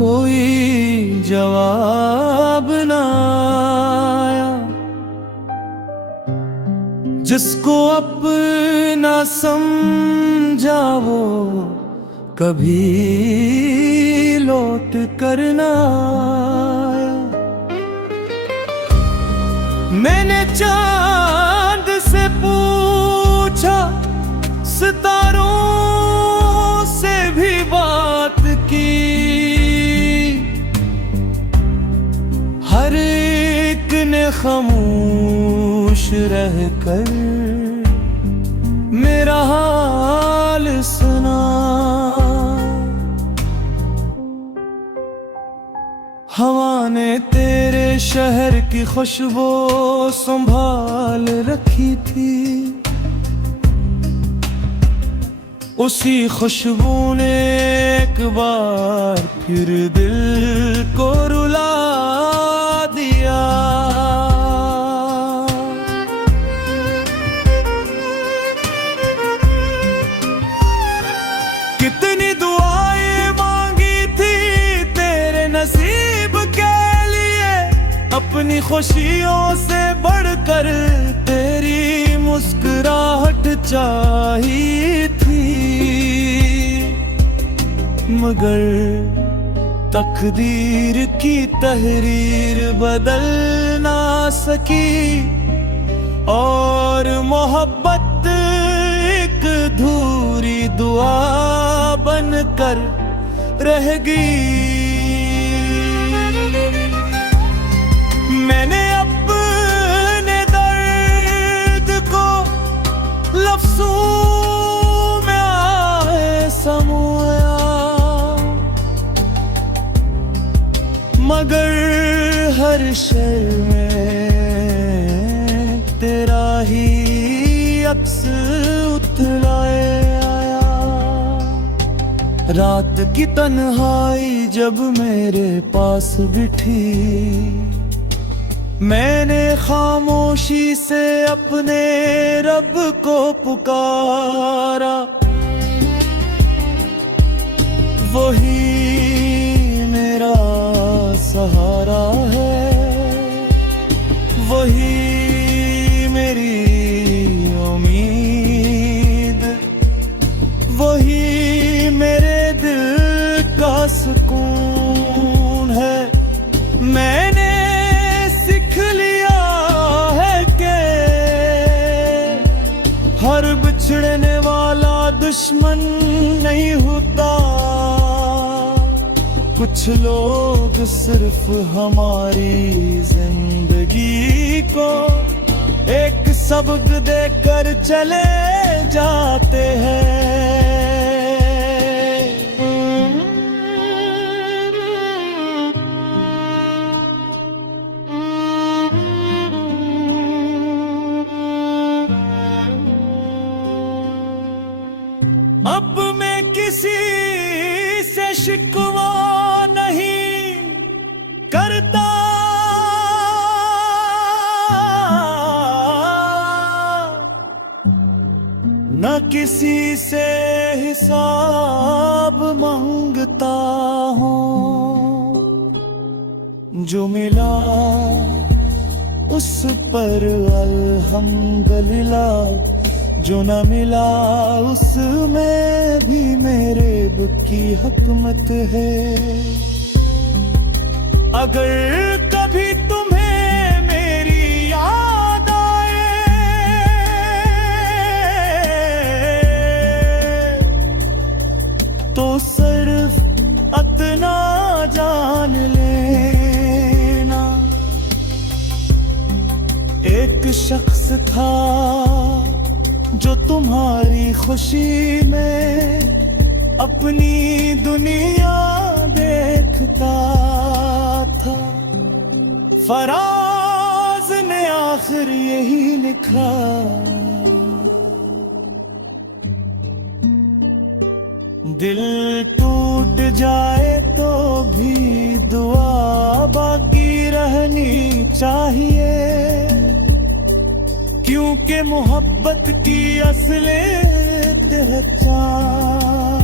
कोई जवाब ना आया। जिसको अपना समझा वो कभी लौट कर ना आया। मैंने चांद से पूछा, सितारों से भी बात की, हर एक ने खामोश रहकर मेरा हाल सुना। हवा ने तेरे शहर की खुशबू संभाल रखी थी, उसी खुशबू ने एक बार फिर दिल को रुला दिया। कितनी दुआएं मांगी थी तेरे नसीब के लिए, अपनी खुशियों से बढ़कर तेरी मुस्कुराहट चाहिए थी। मगर तकदीर की तहरीर बदल ना सकी, और मोहब्बत एक अधूरी दुआ बनकर रह गई। मैंने अपने दर्द को लफ्ज़ों में आए समोया, मगर हर शर में तेरा ही अक्स उतराए आया। रात की तन्हाई जब मेरे पास बिठी, मैंने खामोशी से अपने रब को पुकारा। वही मेरा सहारा है, वही मेरी उम्मीद, वही मेरे दिल का सुकून है। मैंने सीख लिया है कि हर बिछड़ने वाला दुश्मन नहीं होता। कुछ लोग सिर्फ हमारी जिंदगी को एक सबक देकर चले जाते हैं। अब मैं किसी से शिकवा नहीं करता, न किसी से हिसाब मांगता हूँ। जो मिला उस पर अल्हम्दुलिल्लाह, जो न मिला उसमें भी मेरे रब की हिकमत है। अगर कभी तुम्हें मेरी याद आए तो सिर्फ इतना जान लेना, एक शख्स था जो तुम्हारी खुशी में अपनी दुनिया देखता था। फराज ने आखिर यही लिखा, दिल टूट जाए तो भी दुआ बाकी रहनी चाहिए, क्योंकि मोहब्बत की असली पहचान